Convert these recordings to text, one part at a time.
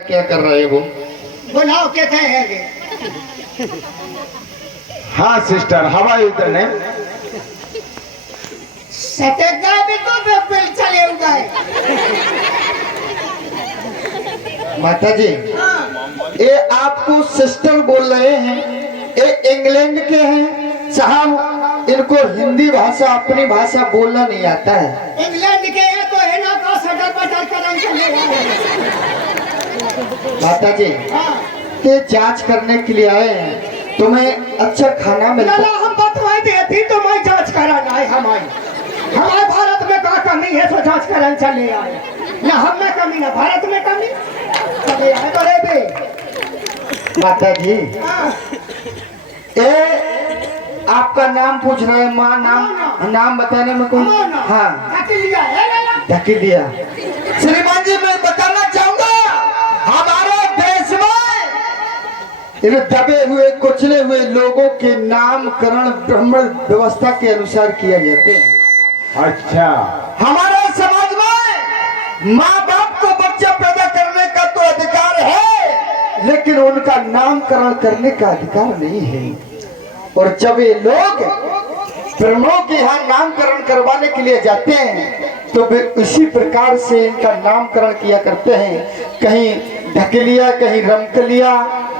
क्या कर रहे हो? बुलाओ क्या कहेंगे। हाँ sister, how are you today? सटेगा भी तो बिल चले गए। माता जी, ये आपको सिस्टर बोल रहे हैं, ये इंग्लैंड के हैं साहब। इनको हिंदी भाषा अपनी भाषा बोलना नहीं आता है। इंग्लैंड के हैं तो है ना का सटर पटर करन चले गए। माता जी, ये जांच करने के लिए आए हैं, तुम्हें अच्छा खाना मिलता लाला हम बतवाई देती तो मैं जांच कराना है। हमारे भारत में का कमी है तो जांच करन चले आए। ना हम में कमी ना भारत में कमी चले आए तो रे बे। माता जी, ये आपका नाम पूछ रहे हैं। माँ नाम बताने में कोई हाँ लिया है लाला धकेल दिया। श्रीमान जी, मैं बताना चाहूंगा, हमारे देश में इन दबे हुए कुचले हुए लोगों के नामकरण ब्राह्मण व्यवस्था के अनुसार किया जाते हैं। अच्छा, हमारे समाज में माँ बाप को बच्चा पैदा करने का तो अधिकार है, लेकिन उनका नामकरण करने का अधिकार नहीं है। और जब ये लोग ब्राह्मणों के यहाँ नामकरण करवाने के लिए जाते हैं तो वे उसी प्रकार से इनका नामकरण किया करते हैं। कहीं ढकलिया, कहीं रमकलिया,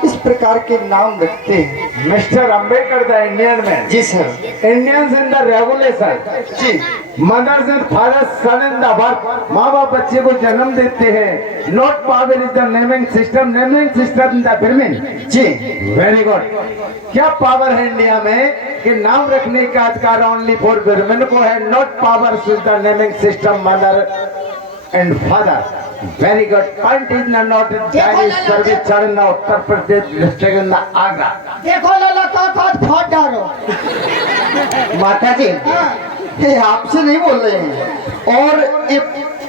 इस प्रकार के नाम रखते हैं। Mister Ambedkar the Indian man. जी sir. Indians in the regulation. जी। Mothers and fathers son in the birth. माँ बाप बच्चे को जन्म देते हैं। Not power is the naming system in the Brahmin. जी वेरी गुड। क्या पावर है इंडिया में कि नाम रखने का अधिकार ओनली फॉर ब्राह्मण को है। Not power is the naming system mother and father. Very good. Point is not service चरण उत्तर प्रदेश डिस्ट्रिक्ट इन आगरा। देखो लाला का फाट डालो। माता जी, ये आपसे नहीं बोल रहे हैं, और ये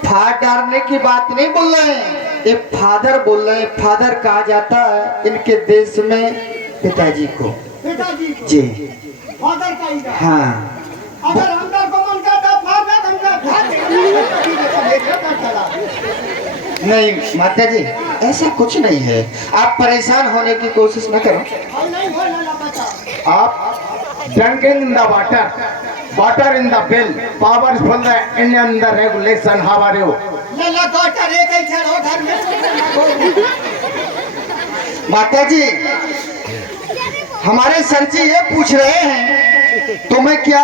फाड़ डालने की बात नहीं बोल रहे हैं, ये फादर बोल रहे हैं। फादर कहा जाता है इनके देश में पिताजी को। पिताजी को जी फादर कहेगा। हाँ। अगर अंदर को मन करता फादर अंदर नहीं माता जी, ऐसा कुछ नहीं है, आप परेशान होने की कोशिश न करो। नहीं हो लाला बता। आप drinking in the water in the bill power for the Indian the regulation. How are you? Lala water एक ही छड़ो घर में। माता जी, हमारे सर जी ये पूछ रहे हैं, तुम्हें क्या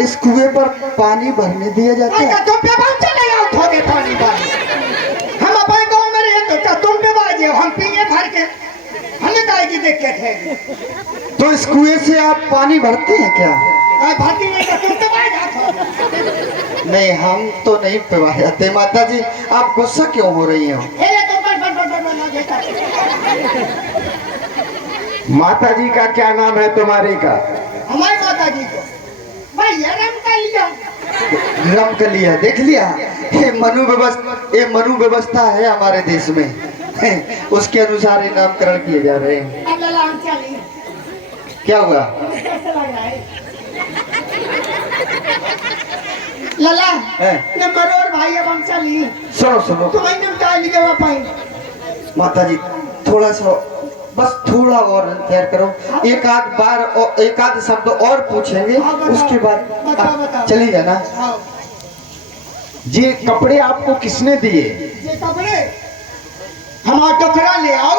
इस कुएं पर पानी भरने दिया जाता है? तुम पे बात चले आओ थोड़े पानी बारी। हम अपने गांव में रहे तो तुम पे बाजे हम पिए भर के हमें काहे की दिक्कत है। तो इस कुएं से आप पानी भरते हैं क्या? भरती नहीं तो तुम पे बाज। नहीं, हम तो नहीं पिवा जाते। माता जी, आप गुस्सा क्यों हो रही हो? माता जी का क्या नाम है तुम्हारी का? हमारी माता जी को भैया रमकलिया देख लिया। ये मनु व्यवस्था है हमारे देश में, उसके अनुसार ये नामकरण किए जा रहे हैं। क्या हुआ लला नंबर और भाई अब हम चली। सुनो तुम्हें निपटा लिया पाई। माता जी, थोड़ा सा बस थोड़ा और इंतजार करो। एक आध बार और एक आध शब्द और पूछेंगे, उसके बाद आप चली जाना। ये कपड़े आपको किसने दिए? ये कपड़े हमारा टोकरा ले आओ,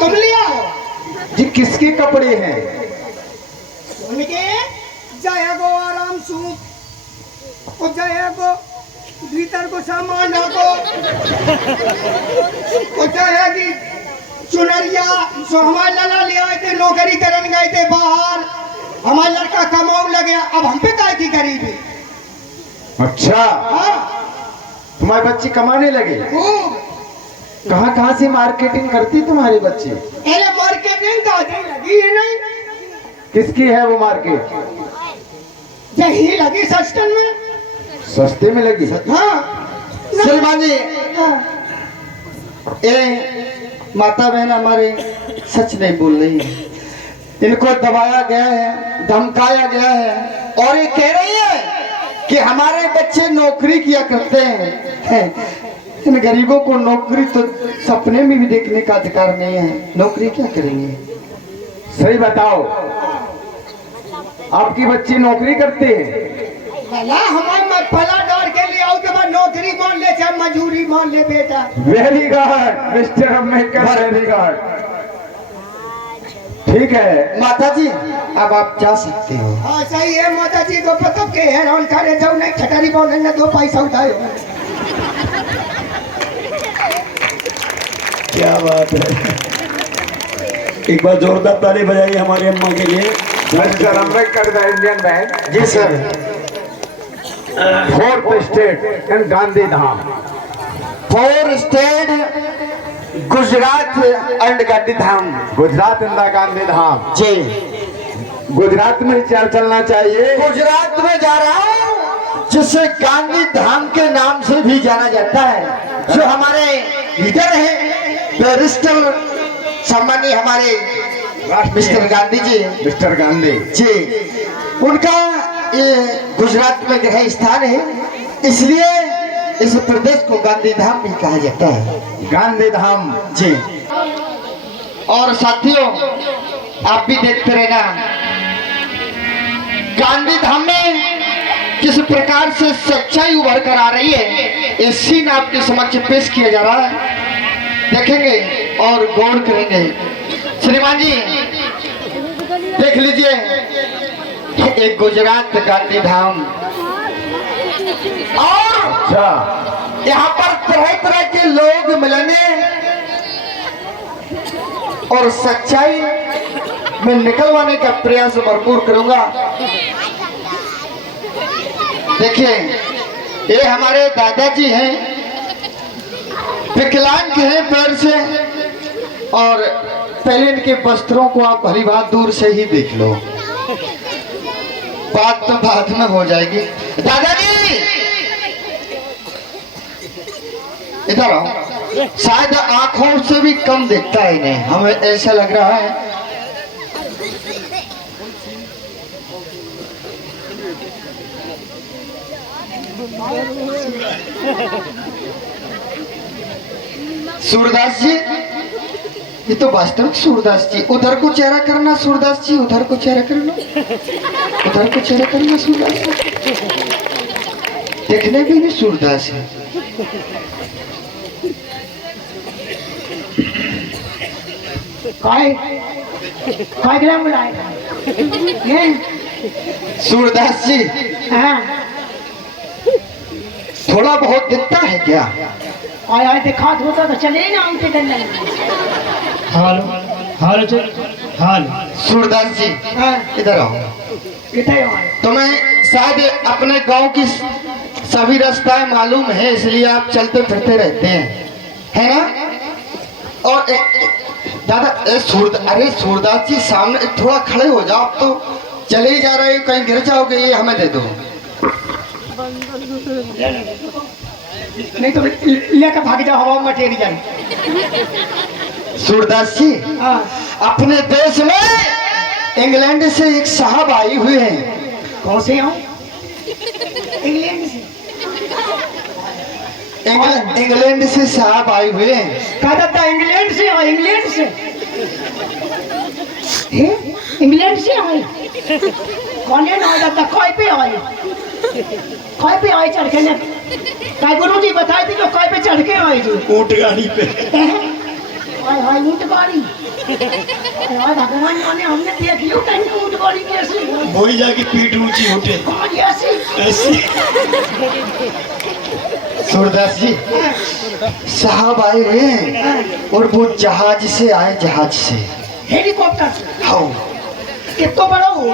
तुम ले आओ। ये किसके कपड़े हैं? उनके जय गो आराम सु जय गो भीतर को सामान को जाएगी चुनरिया। सो हमारे लाला ले आए थे, नौकरी करने गए थे बाहर। हमारा लड़का कमाऊ लगे, अब हम पे काय की गरीबी। अच्छा, तुम्हारे बच्चे कमाने लगे? कहाँ से मार्केटिंग करती तुम्हारी बच्ची? अरे मार्केटिंग का लगी है नहीं। किसकी है वो मार्केट? यही लगी सस्ते में। सस्ते में लगी? हाँ सलमान जी, ये माता बहन हमारे सच नहीं बोल रही है। इनको दबाया गया है, धमकाया गया है, और ये कह रही है कि हमारे बच्चे नौकरी किया करते हैं। इन गरीबों को नौकरी तो सपने में भी देखने का अधिकार नहीं है। नौकरी क्या करेंगे? सही बताओ, आपकी बच्ची नौकरी करती है? भला हमारे मैं फला डर के लिए आऊँ के बाद नौकरी मान ले चाहे मजूरी मान ले बेटा। Very good mister Ambedkar, very good. ठीक है माता जी, अब आप जा सकते हो। हाँ सही है माता जी को पता के हैरान करे जाओ नहीं खटारी बोले ना 2 पैसा उठाए। क्या बात है, एक बार जोरदार ताली बजाइए हमारी अम्मा के लिए। Mister Ambedkar the Indian bank. जी sir. 4th state and Gandhi Dham. 4 state Gujarat and Gandhi Dham. Gujarat इंदा गांधी धाम। जी, गुजरात में चलना चाहिए। गुजरात में जा रहा हूँ, जिसे गांधी धाम के नाम से भी जाना जाता है। जो हमारे लीडर हैं, बैरिस्टर सम्मानीय हमारे मिस्टर गांधी जी, मिस्टर गांधी जी, उनका ये गुजरात में गृह स्थान है, इसलिए इस प्रदेश को गांधी धाम भी कहा जाता है। गांधी धाम। जी। और साथियों, आप भी देखते रहना गांधी धाम में किस प्रकार से सच्चाई उभर कर आ रही है, ये सीन आपके समक्ष पेश किया जा रहा है। देखेंगे और गौर करेंगे। श्रीमान जी देख लीजिए, एक गुजरात गांधी धाम, और अच्छा, यहाँ पर तरह तरह के लोग मिलने और सच्चाई में निकलवाने का प्रयास भरपूर करूंगा। देखिए, ये हमारे दादाजी हैं, विकलांग हैं पैर से, और पहले इनके वस्त्रों को आप भली बात दूर से ही देख लो, बात तो बाद में हो जाएगी। दादाजी इधर आओ। शायद आंखों से भी कम दिखता है इन्हें, हमें ऐसा लग रहा है। सूरदास जी, ये तो वास्तविक सूरदास जी। उधर को चेहरा करना सूरदास जी, उधर को चेहरा करना, उधर को चेहरा करना सूरदास जी। देखने भी नहीं सूरदास है। काय ग्राम बुलाएगा ये सूरदास जी, हाँ थोड़ा बहुत दिखता है क्या? आया दिखा होता तो चले ना उनके डंडे। हाल हाल चल हाल। सूरदास जी हाँ इधर आओ। कितने आए? तुम्हें शायद अपने गांव की सभी रास्ताएं मालूम है, इसलिए आप चलते फिरते रहते हैं, है ना? और दादा अरे सूरदास जी, सामने थोड़ा खड़े हो जाओ। आप तो चले ही जा रहे हो, कहीं गिर जाओगे, ये हमें दे दो। नहीं तो लेकर भाग जाओ, हवा में टेरी जाए। सूरदास जी, हाँ अपने देश में इंग्लैंड से एक साहब आई हुए हैं। कौन से आऊँ? इंग्लैंड से। इंग्लैंड से साहब आए हुए हैं। कहा था इंग्लैंड से आए, इंग्लैंड से। इंग्लैंड से आए? कौन है ना दादा? काय पे आए? काय पे आए चढ़ के? काय गुरु जी बताए थे जो काय पे चढ़ के आए जी? ऊंट गाड़ी पे। हाय हाय ऊंट गाड़ी। हाय भगवान माने हमने देख लियो कहीं ऊंट गाड़ी कैसे? वही जाके पीठ ऊंची उठे कौन ऐसी? ऐसी। सूरदास जी, साहब आए हुए हैं और वो जहाज से आए, जहाज से, हेलीकॉप्टर से। हाँ। कितना बड़ा हो?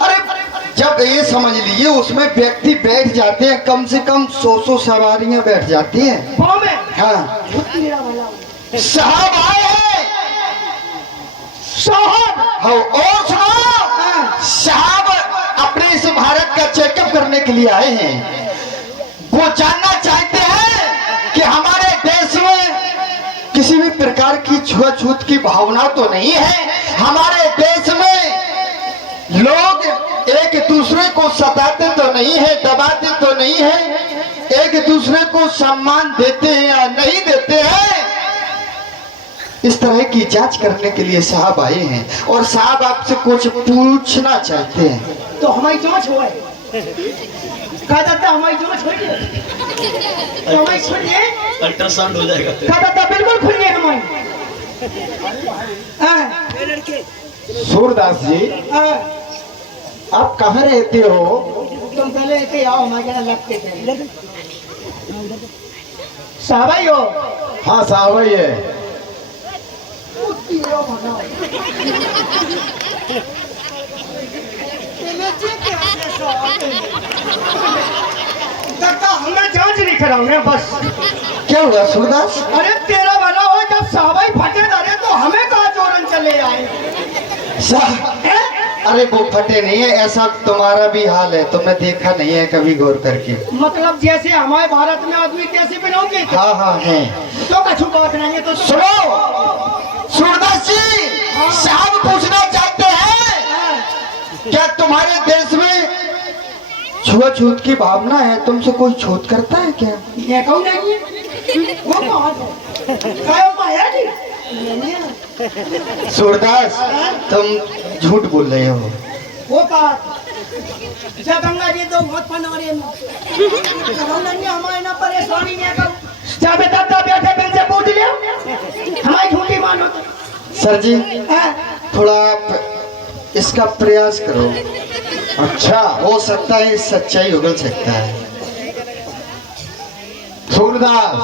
अरे जब ये समझ लीजिए, उसमें व्यक्ति बैठ जाते हैं, कम से कम 100 सवारियां बैठ जाती हैं। पाँव में? हाँ। मेरा भला। साहब आए हैं। साहब। हाँ, और सुनो, साहब अपने इस भारत का चेकअप करने के लिए आए हैं। वो जानना चाहते हैं कि हमारे देश में किसी भी प्रकार की छुआछूत की भावना तो नहीं है, हमारे देश में लोग एक दूसरे को सताते तो नहीं है, दबाते तो नहीं है, एक दूसरे को सम्मान देते हैं या नहीं देते हैं, इस तरह की जांच करने के लिए साहब आए हैं और साहब आपसे कुछ पूछना चाहते हैं। तो हमारी जांच हुआ है, कहा जाता हमारी जांच हुई है, तो हमारी सुनिए अल्ट्रासाउंड हो जाएगा। कहा जाता बिल्कुल खुलिए हमारी। हाँ, सूरदास जी, हाँ, आप कहाँ रहते हो? तुम पहले ऐसे आओ, हमारे जरा लगते थे साहब ही हो। हाँ साहब ही है। हमें जांच नहीं कराऊंगे बस। क्या हुआ सूरदास? अरे तेरा भला हो, जब साहबाई फटे डाले तो हमें कहा चोरन चले आए। साहब, हैं? अरे वो फटे नहीं है, ऐसा तुम्हारा भी हाल है, तुमने देखा नहीं है कभी गौर करके? मतलब जैसे हमारे भारत में आदमी कैसे बनाओगे? हाँ हाँ है। तो कछु बात नहीं है। तो सुनो सूरदास जी, साहब पूछना चाहते हैं, क्या तुम्हारे देश में छुआछूत की भावना है? तुमसे कोई छूत करता है क्या? ये कौन नहीं है? वो कहाँ है? क्या माया जी? नहीं है। सूरदास, तुम झूठ बोल रहे हो। वो कहा जब गंगा जी तो बहुत पनौरे में नहीं, हमारे ना परेशानी नहीं करो। जा बेटा तब बैठे बिल से पूछ लिया, हमारी झूठी मानो तो। सर जी, हाँ? थोड़ा आप इसका प्रयास करो। अच्छा, हो सकता है सच्चाई उगल सकता है। सूरदास,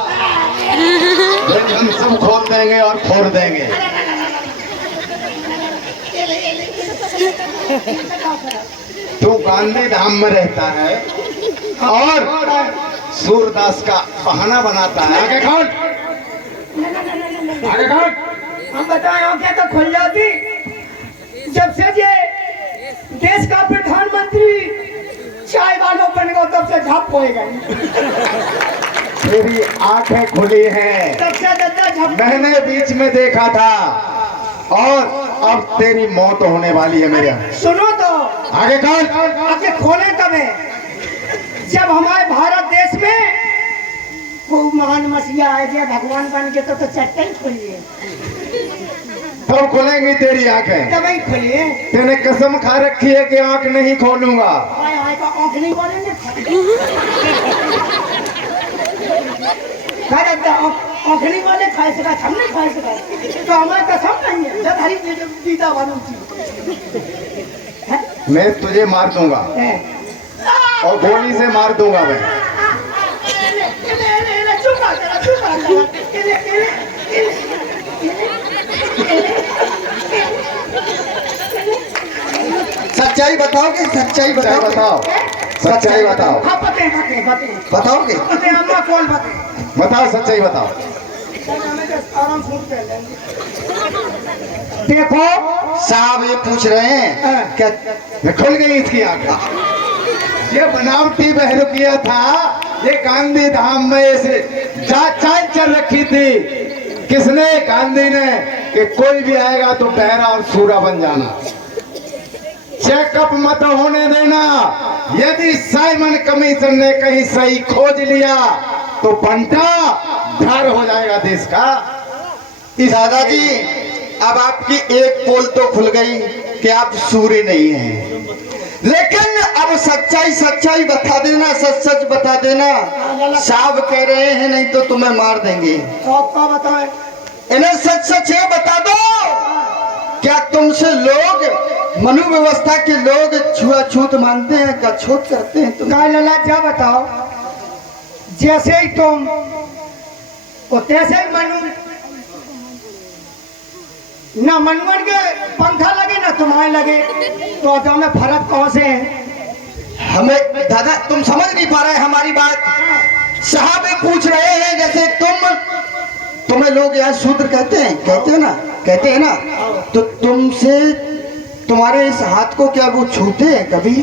हम सब खोल देंगे और फोड़ देंगे। तू गांधी धाम में रहता है और सूरदास का बहाना बनाता है। आगे खोल, आगे खोल। हम बताए आंखें तो खुल जाती जब से ये देश का प्रधानमंत्री चाय वालों बन गया, तब से झप हो गए। तेरी आंखें खुली हैं, तब से दादा झप। मैंने बीच में देखा था और अब तेरी मौत होने वाली है मेरे। सुनो तो, आगे खोल। आगे खोले तब है जब हमारे भारत देश में खूब महान मसीहा आए थे, भगवान बन के तो चट्टे ही खुली तब खुलेंगी तेरी आंखें। तब ही खुली है। तेने कसम खा रखी है कि आंख नहीं खोलूंगा। आए आए का आंख नहीं बोलेंगे। आंख नहीं बोले खाए सका, हम नहीं खाए सका, तो हमारे कसम नहीं है। जब हरी पीता वालों की मैं तुझे मार दूंगा और गोली से मार दूंगा मैं। सच्चाई बताओगे? सच्चाई सच्चाई बताओगे? बताओ, सच्चाई बताओ, हाँ बते बते बते बताओगे? बते, अम्मा कौन बते? बताओ, सच्चाई बताओ। आराम से उठ के देखो साहब ये पूछ रहे हैं क्या ये खुल गई इसकी आंखें। ये बनावटी बहरूपिया था, ये गांधी धाम में ऐसे चाल चल रखी थी। किसने? गांधी ने, कि कोई भी आएगा तो बहरा और सूरा बन जाना, चेकअप मत होने देना। यदि साइमन कमीशन ने कहीं सही खोज लिया तो बंटा धार हो जाएगा देश का। दादाजी, अब आपकी एक पोल तो खुल गई कि आप सूर्य नहीं हैं, लेकिन अब सच्चाई सच्चाई बता देना, सच सच बता देना। साहब कह रहे हैं नहीं तो तुम्हें मार देंगे। आपका बताए, इन्हें सच सच ये बता दो, क्या तुमसे लोग, मनु व्यवस्था के लोग छुआछूत मानते हैं, क्या छूत करते हैं तुम? काय लला क्या बताओ, जैसे ही तुम और तैसे ही मनु, ना मनवन के पंखा लगे ना तुम्हारे लगे, तो हमें फर्क कौन से है? हमें दादा तुम समझ नहीं पा रहे हमारी बात। साहब ये पूछ रहे हैं जैसे तुम्हें लोग यहाँ शूद्र कहते हैं ना, तो तुमसे तुम्हारे इस हाथ को क्या वो छूते हैं कभी?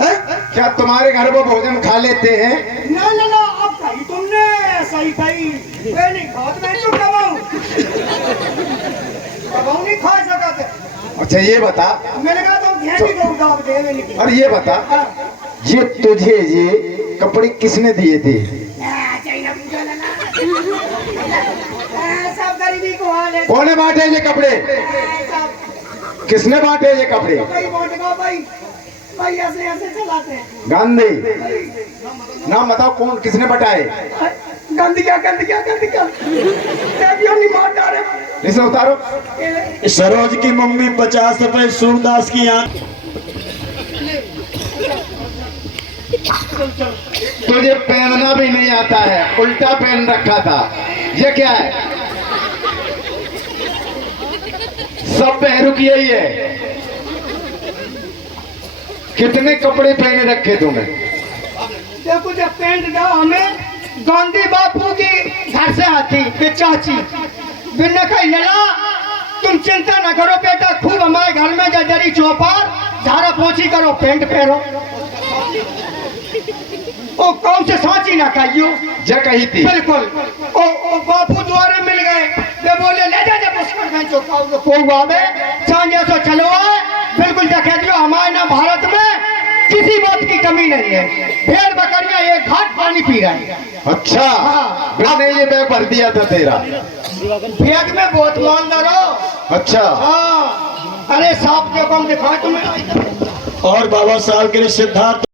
है? क्या तुम्हारे घर वो भोजन खा लेते हैं? ना ना ना, अब कही तुमने सही कही, मैं नहीं खात, मैं क्यों कमाऊं? कमाऊं नहीं खा सकते। अच्छा ये बता, मैंने कहा तुम ध्यान नहीं दो, दाब दे मैंने। और ये बता, ये तुझे ये कपड़े किसने दिए थे? सब गरीबी को हाल है। कौन बांटे ये कपड़े? किसने बांटे ये कपड़े? भाई ऐसे चलाते हैं। गांधी, नाम बताओ कौन किसने बटाए? गंदगिया नहीं मार डाले। इसे उतारो। सरोज की मम्मी 50 रुपए, सूरदास की आंख। तुझे पहनना भी नहीं आता है, उल्टा पहन रखा था। ये क्या है? सब पैरों की यही है। कितने कपड़े पहने रखे तुमने? देखो जब पेंट ना हमें गांधी बापू की घर से आती कि चाची बिना कहीं लड़ा, तुम चिंता न करो बेटा, खूब हमारे घर में जरी चौपार झाड़ा पोछी करो, पेंट पहनो। ओ कौन से सांची ना कहियो जा कही थी। बिल्कुल। ओ बापू द्वारे मिल गए, वे बोले ले जा जब उसको कहीं चौपाओ को आवे सांझे सो चलो आए। बिल्कुल कह दियो हमारे ना भारत में किसी बात की कमी नहीं है। भेड़ बकरियां एक घाट पानी पी रही है। अच्छा, हाँ। मैंने ये बैग भर दिया था तेरा। भेड़ में बहुत ईमानदार हो। अच्छा, हाँ, अरे साहब देखो हम दिखाए तुम्हें। और बाबा साहब के लिए सिद्धार्थ